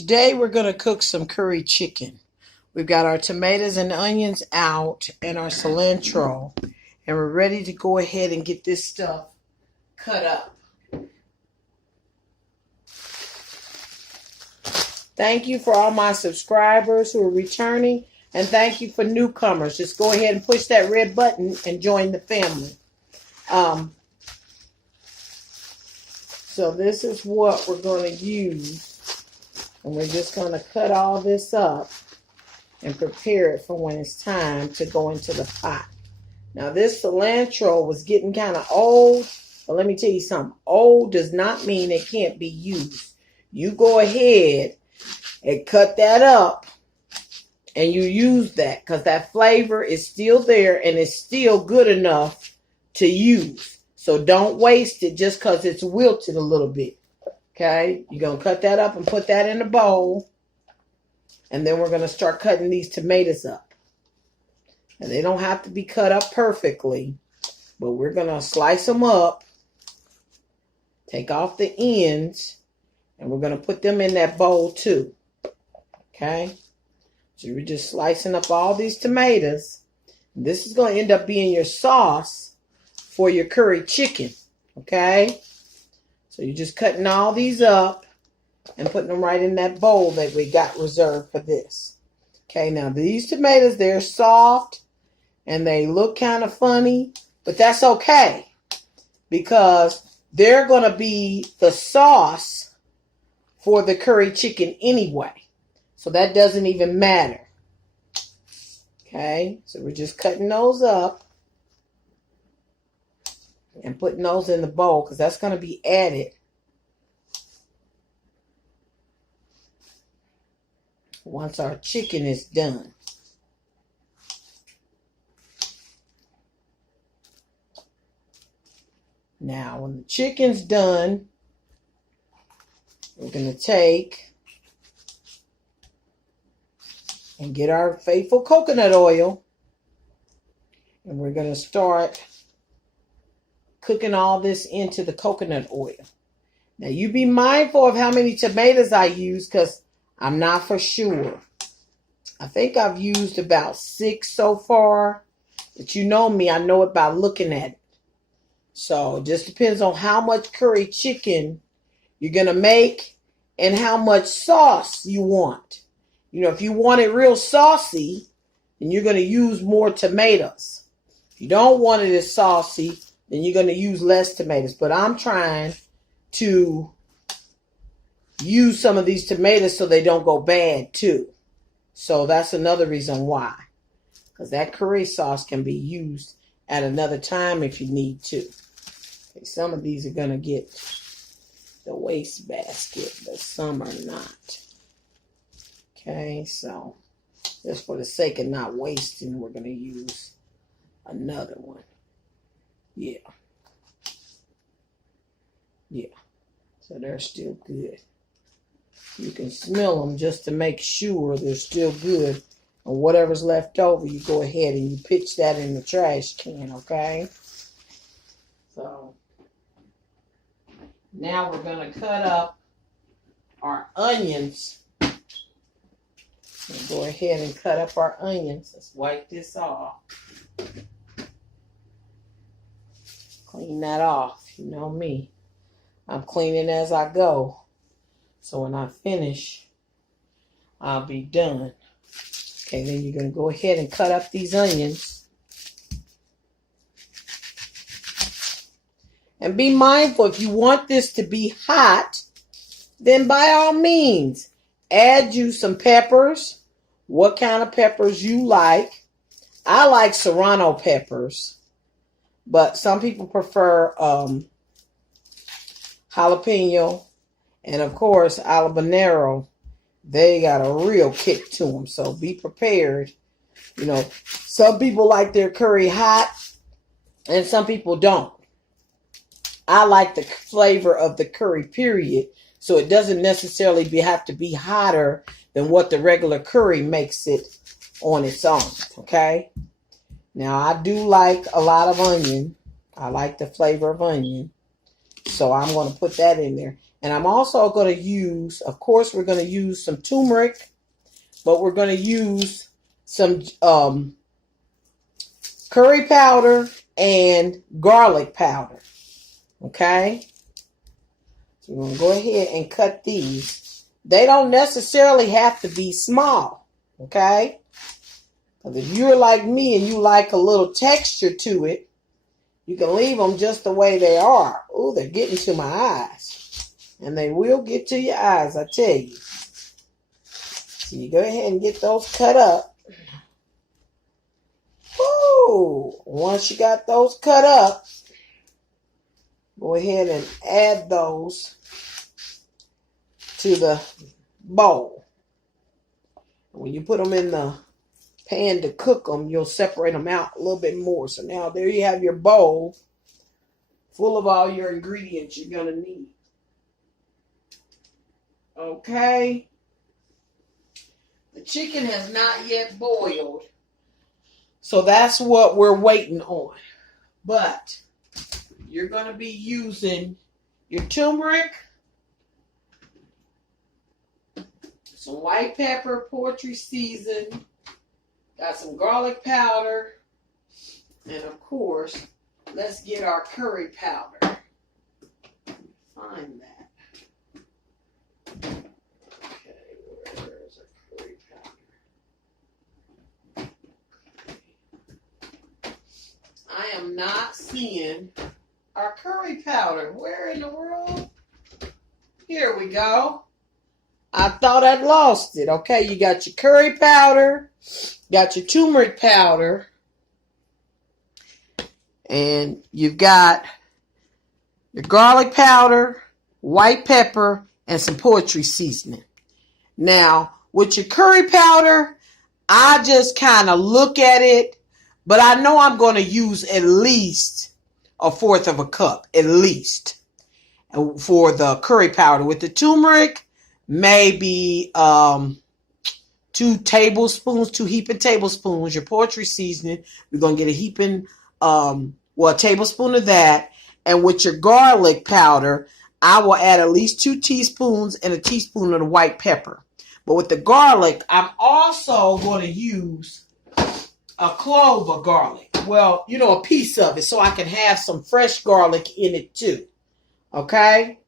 Today we're going to cook some curry chicken. We've got our tomatoes and onions out and our cilantro. And we're ready to go ahead and get this stuff cut up. Thank you for all my subscribers who are returning. And thank you for newcomers. Just go ahead and push that red button and join the family. So this is what we're going to use. And we're just going to cut all this up and prepare it for when it's time to go into the pot. Now this cilantro was getting kind of old. But let me tell you something. Old does not mean it can't be used. You go ahead and cut that up. And you use that because that flavor is still there and it's still good enough to use. So don't waste it just because it's wilted a little bit. Okay, you're going to cut that up and put that in a bowl. And then we're going to start cutting these tomatoes up. And they don't have to be cut up perfectly. But we're going to slice them up. Take off the ends. And we're going to put them in that bowl too. Okay. So we're just slicing up all these tomatoes. This is going to end up being your sauce for your curry chicken. Okay. So you're just cutting all these up and putting them right in that bowl that we got reserved for this. Okay, now these tomatoes, they're soft and they look kind of funny, but that's okay because they're going to be the sauce for the curry chicken anyway. So that doesn't even matter. Okay, so we're just cutting those up and putting those in the bowl because that's going to be added once our chicken is done. Now, when the chicken's done, we're going to take and get our faithful coconut oil. And we're going to start cooking all this into the coconut oil. Now, you be mindful of how many tomatoes I use because I'm not for sure. I think I've used about 6 so far. But you know me, I know it by looking at it. So it just depends on how much curry chicken you're going to make and how much sauce you want. You know, if you want it real saucy, then you're going to use more tomatoes. If you don't want it as saucy, then you're going to use less tomatoes. But I'm trying to use some of these tomatoes so they don't go bad too. So that's another reason why. Because that curry sauce can be used at another time if you need to. Okay, some of these are going to get the waste basket, but some are not. Okay, so just for the sake of not wasting, we're going to use another one. Yeah. Yeah. So they're still good. You can smell them just to make sure they're still good. And whatever's left over, you go ahead and you pitch that in the trash can, okay? So now we're going to cut up our onions. Go ahead and cut up our onions. Let's wipe this off. Clean that off. You know me. I'm cleaning as I go. So when I finish, I'll be done. Okay, then you're going to go ahead and cut up these onions. And be mindful, if you want this to be hot, then by all means, add you some peppers. What kind of peppers you like. I like serrano peppers. But some people prefer jalapeno. And of course, habanero. They got a real kick to them. So be prepared. You know, some people like their curry hot. And some people don't. I like the flavor of the curry, period. So it doesn't necessarily have to be hotter than what the regular curry makes it on its own. Okay. Now, I do like a lot of onion. I like the flavor of onion. So I'm going to put that in there. And I'm also going to use, of course, we're going to use some turmeric, but we're going to use some curry powder and garlic powder. Okay? So we're going to go ahead and cut these. They don't necessarily have to be small. Okay? Because if you're like me and you like a little texture to it, you can leave them just the way they are. Oh, they're getting to my eyes. And they will get to your eyes, I tell you. So you go ahead and get those cut up. Woo! Once you got those cut up, go ahead and add those to the bowl. When you put them in the pan to cook them, you'll separate them out a little bit more. So now there you have your bowl full of all your ingredients you're going to need. Okay. The chicken has not yet boiled. So that's what we're waiting on. But you're going to be using your turmeric, some white pepper, poultry season, got some garlic powder, and of course, let's get our curry powder. Find that. Okay, where is our curry powder? Okay. I am not seeing our curry powder. Where in the world? Here we go. I thought I'd lost it. Okay, you got your curry powder, got your turmeric powder, and you've got your garlic powder, white pepper, and some poultry seasoning. Now, with your curry powder, I just kind of look at it, but I know I'm going to use at least 1/4 of a cup, at least, for the curry powder. With the turmeric, maybe 2 tablespoons, 2 heaping tablespoons. Your poultry seasoning, we're going to get a heaping, a tablespoon of that. And with your garlic powder, I will add at least 2 teaspoons and a teaspoon of the white pepper. But with the garlic, I'm also going to use a clove of garlic. Well, you know, a piece of it, so I can have some fresh garlic in it too. Okay?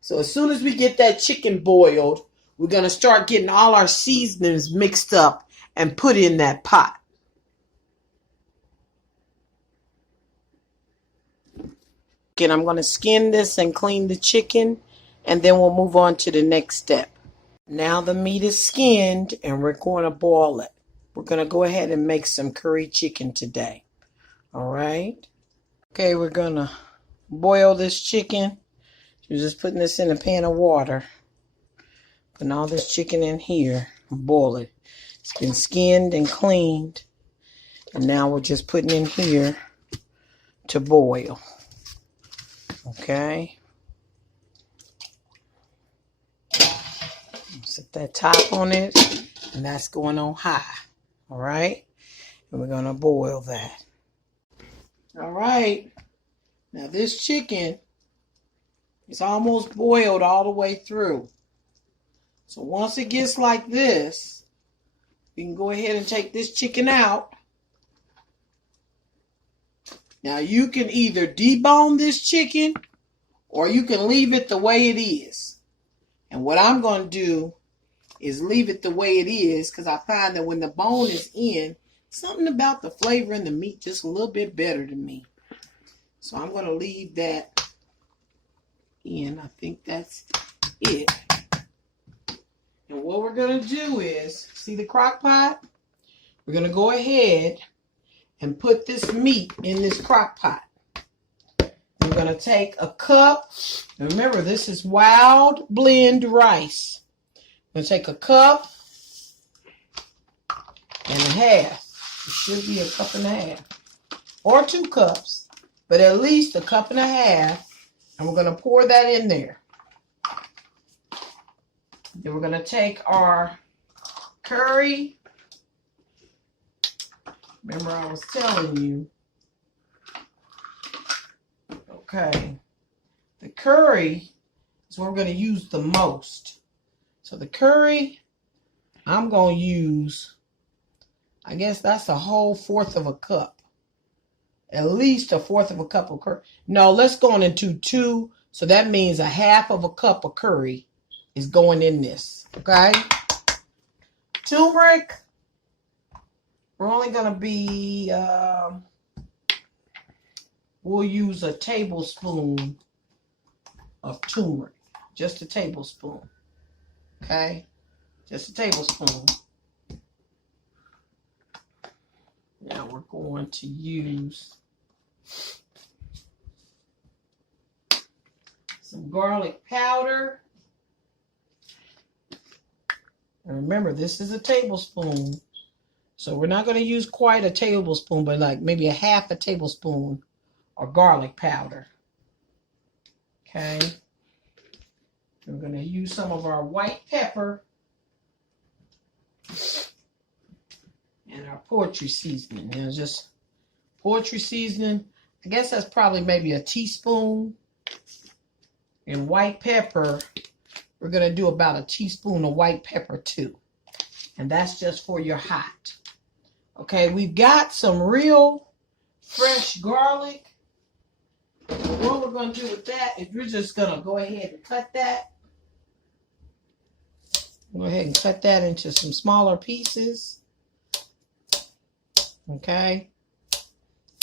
So as soon as we get that chicken boiled, we're going to start getting all our seasonings mixed up and put in that pot. Again, I'm going to skin this and clean the chicken, and then we'll move on to the next step. Now the meat is skinned, and we're going to boil it. We're going to go ahead and make some curry chicken today. All right? Okay, we're going to boil this chicken. You're just putting this in a pan of water. Putting all this chicken in here. Boil it. It's been skinned and cleaned. And now we're just putting in here to boil. Okay. Set that top on it. And that's going on high. All right. And we're going to boil that. All right. Now this chicken is almost boiled all the way through. So once it gets like this, we can go ahead and take this chicken out. Now you can either debone this chicken or you can leave it the way it is. And what I'm going to do is leave it the way it is because I find that when the bone is in, something about the flavor in the meat just a little bit better to me. So I'm going to leave that in. I think that's it. And what we're going to do is, see the crock pot? We're going to go ahead and put this meat in this crock pot. We're going to take a cup. Remember, this is wild blend rice. I'm going to take a cup and a half. It should be a cup and a half. Or 2 cups. But at least a cup and a half. And we're going to pour that in there. Then we're going to take our curry. Remember I was telling you. Okay. The curry is what we're going to use the most. So the curry, I'm going to use, I guess that's a whole 1/4 of a cup. At least a 1/4 of a cup of curry. No, let's go on into 2. So that means a 1/2 of a cup of curry is going in this. Okay? Turmeric, we're only going to be, we'll use a tablespoon of turmeric. Just a tablespoon. Okay? Just a tablespoon. Now we're going to use some garlic powder. And remember, this is a tablespoon. So we're not going to use quite a tablespoon, but like maybe a 1/2 a tablespoon of garlic powder. Okay. We're going to use some of our white pepper and our poultry seasoning. Now just poultry seasoning. I guess that's probably maybe a teaspoon. And white pepper, we're going to do about a teaspoon of white pepper too. And that's just for your hot. Okay, we've got some real fresh garlic. What we're going to do with that is we're just going to go ahead and cut that. Go ahead and cut that into some smaller pieces. Okay.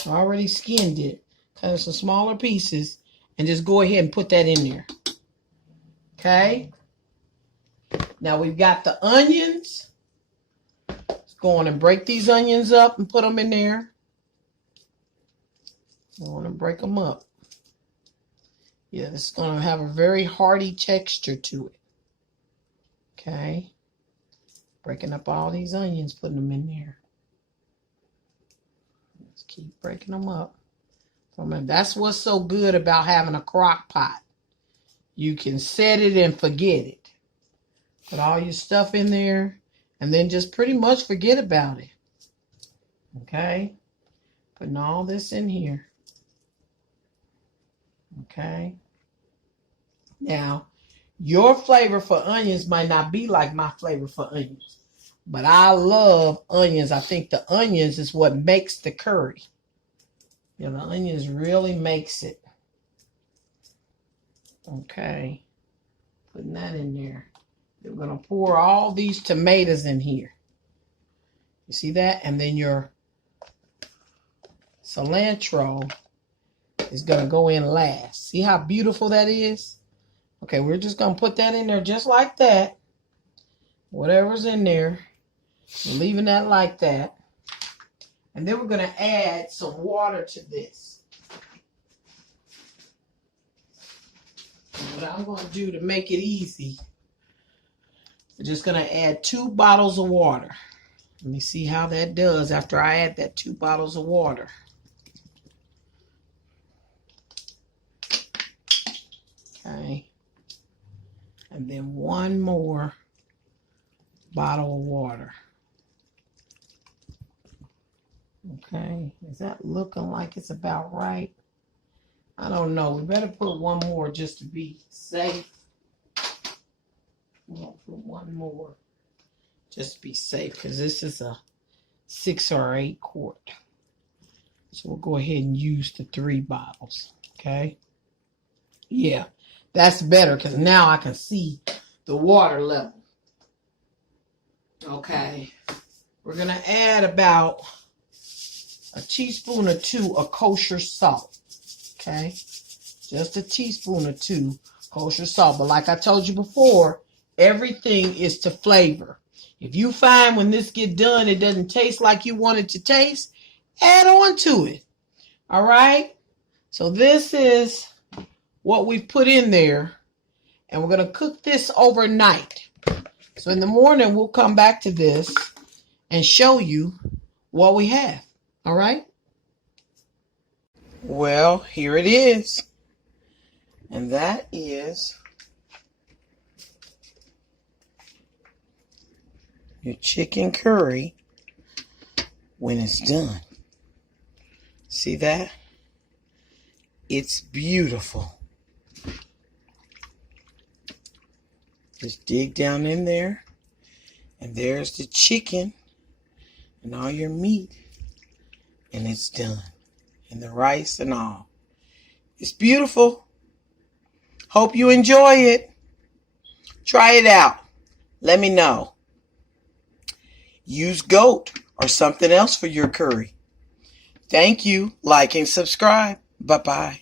I already skinned it. Cut it some smaller pieces. And just go ahead and put that in there. Okay. Now we've got the onions. Let's go on and break these onions up and put them in there. I want to break them up. Yeah, it's going to have a very hearty texture to it. Okay. Breaking up all these onions, putting them in there. Let's keep breaking them up. That's what's so good about having a crock pot. You can set it and forget it. Put all your stuff in there and then just pretty much forget about it. Okay. Putting all this in here. Okay. Now, your flavor for onions might not be like my flavor for onions. But I love onions. I think the onions is what makes the curry. Yeah, the onions really makes it. Okay. Putting that in there. We're going to pour all these tomatoes in here. You see that? And then your cilantro is going to go in last. See how beautiful that is? Okay, we're just going to put that in there just like that. Whatever's in there. We're leaving that like that. And then we're going to add some water to this. And what I'm going to do to make it easy, we're just going to add 2 bottles of water. Let me see how that does after I add that 2 bottles of water. Okay. And then 1 more bottle of water. Okay, is that looking like it's about right? I don't know. We better put 1 more just to be safe. We'll put 1 more just to be safe because this is a 6 or 8 quart. So we'll go ahead and use the 3 bottles. Okay. Yeah, that's better because now I can see the water level. Okay. We're going to add about a teaspoon or 2 of kosher salt. Okay. Just a teaspoon or 2 kosher salt. But like I told you before, everything is to flavor. If you find when this get done, it doesn't taste like you want it to taste, add on to it. All right. So this is what we've put in there. And we're going to cook this overnight. So in the morning, we'll come back to this and show you what we have. All right. Well, here it is. And that is your chicken curry when it's done. See that? It's beautiful. Just dig down in there. And there's the chicken and all your meat. And it's done. And the rice and all. It's beautiful. Hope you enjoy it. Try it out. Let me know. Use goat or something else for your curry. Thank you. Like and subscribe. Bye-bye.